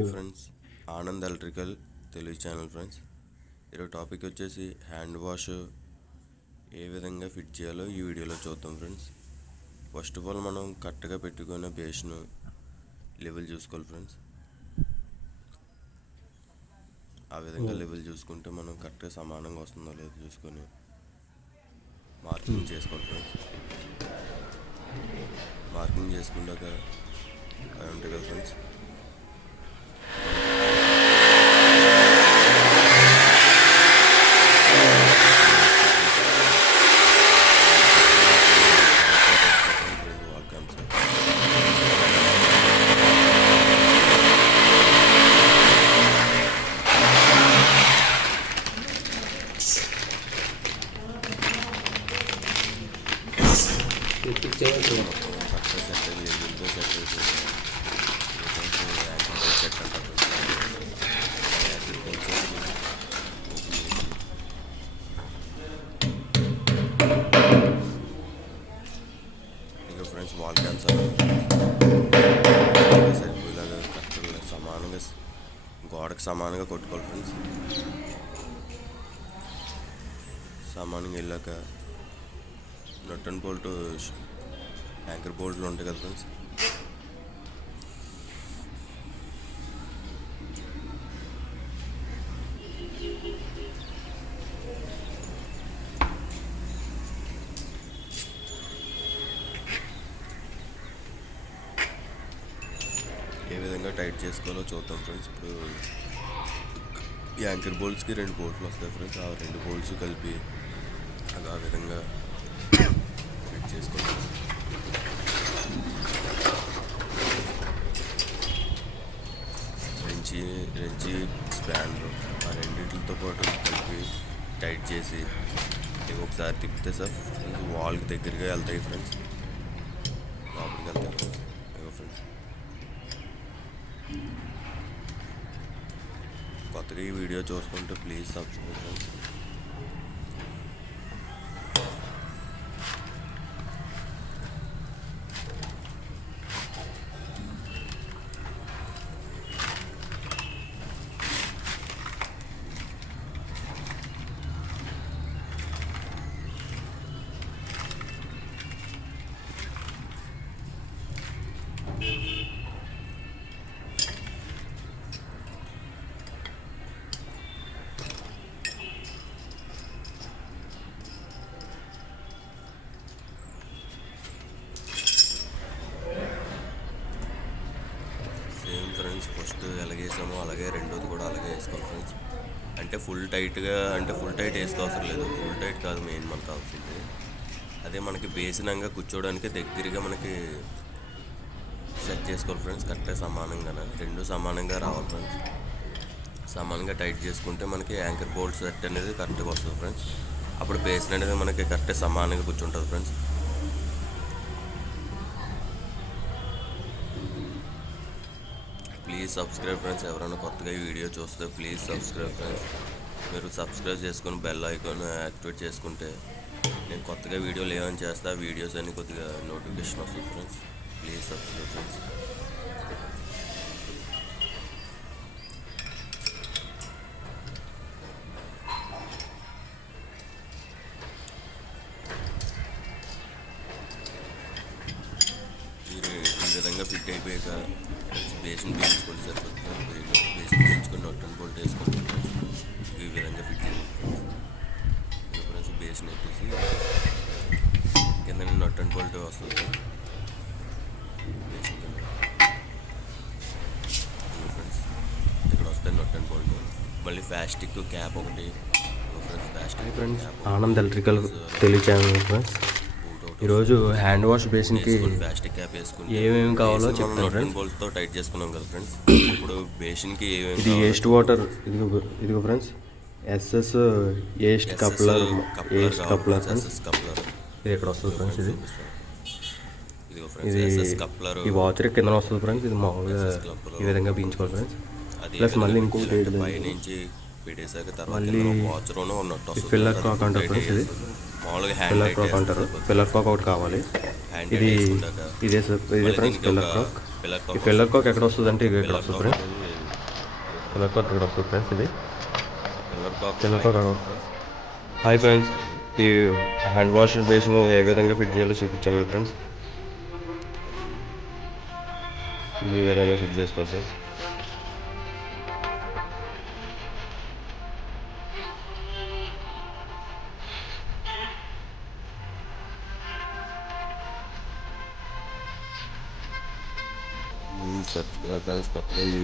Friends, Anand electrical Telugu channel. Friends, ఈరోజు topic వచ్చేసి hand wash ఏ విధంగా ఫిట్ చేయాలో ఈ వీడియోలో చూద్దాం. ఫ్రెండ్స్, ఫస్ట్ ఆఫ్ ఆల్ మనం కరెక్ట్గా పెట్టుకున్న బేస్ను లెవెల్ చూసుకోవాలి. ఫ్రెండ్స్, ఆ విధంగా లెవెల్ చూసుకుంటే మనం కరెక్ట్గా సమానంగా వస్తుందో లేదో చూసుకొని మార్కింగ్ చేసుకోవాలి. ఫ్రెండ్స్, మార్కింగ్ చేసుకున్నాక అవి ఉంటాయి కదా ఫ్రెండ్స్, ఫ్రెండ్స్ వాల్ క్యామ్స్ ఇలాగా కరెక్ట్గా సమానంగా గోడకు సమానంగా కొట్టుకోవాలి. ఫ్రెండ్స్, సమానంగా వెళ్ళాక నట్ అండ్ బోల్ట్ యాంకర్ బోల్ట్లు ఉంటాయి కదా ఫ్రెండ్స్, ఏ విధంగా టైట్ చేసుకోవాలో చూద్దాం. ఫ్రెండ్స్, ఇప్పుడు ఈ యాంకర్ బోల్ట్స్కి 2 బోల్ట్లు వస్తాయి. ఫ్రెండ్స్, ఆ 2 బోల్ట్స్ కలిపి ఆ విధంగా ఫిట్ చేసుకోవాలి. రెంచి స్పాన్లు ఆ రెండింటితో పాటు కలిపి టైట్ చేసి ఒకసారి తిప్పితే సార్ వాల్కి దగ్గరగా వెళ్తాయి. ఫ్రెండ్స్, లోపలికి వెళ్తాయి. ఫ్రెండ్స్, కొత్తగా ఈ వీడియో చూస్తుంటే ప్లీజ్ సబ్స్క్రైబ్. ఫ్రెండ్స్, ఫస్ట్ ఎలాగేసామో అలాగే రెండోది కూడా అలాగే వేసుకోవాలి. ఫ్రెండ్స్, అంటే ఫుల్ టైట్ వేసుకోవసరం లేదు. ఫుల్ టైట్ కాదు మెయిన్ మనకు కావాల్సింది. అదే మనకి బేసినంగా కూర్చోవడానికి దగ్గరగా మనకి సెట్ చేసుకోవాలి. ఫ్రెండ్స్, కరెక్ట్గా సమానంగా 2 సమానంగా రావాలి. ఫ్రెండ్స్, సమానంగా టైట్ చేసుకుంటే మనకి యాంకర్ బోల్ట్ సెట్ అనేది కరెక్ట్గా వస్తుంది. ఫ్రెండ్స్, అప్పుడు బేసిన్ అనేది మనకి కరెక్ట్గా సమానంగా కూర్చుంటుంది. Friends, please subscribe. ఫ్రెండ్స్, ఎవరైనా కొత్తగా ఈ వీడియో చూస్తే ప్లీజ్ సబ్స్క్రైబ్. ఫ్రెండ్స్, మీరు సబ్స్క్రైబ్ చేసుకొని బెల్ ఐకాన్ యాక్టివేట్ చేసుకుంటే నేను కొత్తగా వీడియోలు ఏమైనా చేస్తే ఆ వీడియోస్ అన్ని కొద్దిగా నోటిఫికేషన్ వస్తుంది. Friends, please subscribe. ఫ్రెండ్స్, ఈ విధంగా ఫిట్ అయిపోయాక బేసిన్ పీల్చుకోండి. సరిపోతుంది. బేసిన్ పీల్చుకొని నట్ అండ్ బోల్ట్ వేసుకోండి. ఈ విధంగా ఫిట్ చేయాలి. ఫ్రెండ్స్, బేసిన్ ఎక్కేసి కింద నట్ అండ్ బోల్ట్ వస్తుంది. బేసిన్ కింద ఫ్రెండ్స్ ఇక్కడ వస్తాయి నట్ అండ్ బోల్ట్. మళ్ళీ ప్లాస్టిక్ క్యాప్ ఒకటి. Friends, Anand electrical Telugu channel. Friends, ఈరోజు హ్యాండ్ వాష్ బేసిన్కి ప్లాస్టిక్ క్యాప్ వేసుకుని ఏమేమి కావాలో చెప్తాను. ఫ్రెండ్స్, బోల్ట్తో టైట్ చేసుకున్నాం కదా ఫ్రెండ్స్. ఇప్పుడు బేసిన్కి ఇది ఏస్ట్ వాటర్. ఇదిగో ఫ్రెండ్స్, ఎస్ఎస్ ఏస్ట్ కప్లర్. ఫ్రెండ్స్, ఇది ఇక్కడ వస్తుంది. ఫ్రెండ్స్, ఈ వాచర్ కింద వస్తుంది. ఫ్రెండ్స్, ఇది మామూలుగా ఈ విధంగా పీయించుకోవాలి. ఫ్రెండ్స్, ప్లస్ మళ్ళీ ఇంకోటి పైనుంచి పెట్టేసాక మళ్ళీ ఉన్నట్టు ఫిల్లర్ క్లాక్ అంటారు. ఫ్రెండ్స్, ఇది మామూలుగా పిల్లర్ క్లాక్ అంటారు. పిల్లర్ క్లాక్ ఒకటి కావాలి. ఇది ఇదే ఫ్రెండ్స్ పిల్లర్ క్లాక్. ఈ పిల్లర్ క్లాక్ ఎక్కడ వస్తుంది అంటే ఇక్కడ వస్తుంది ఫ్రెండ్స్. పిల్లర్ కాక్ ఇక్కడ వస్తుంది ఫ్రెండ్స్. ఇది పిల్లర్ కాక్ పిల్లర్ కాక్. హాయ్ ఫ్రెండ్స్, ఈ హ్యాండ్ వాష్ బేసిన్ ఏ విధంగా ఫిట్ చేయాలో చూపించాను ఫ్రెండ్స్. ఈ విధంగా ఫిట్ చేసుకోవాలి ఫ్రెండ్స్. సబ్స్క్రైబ్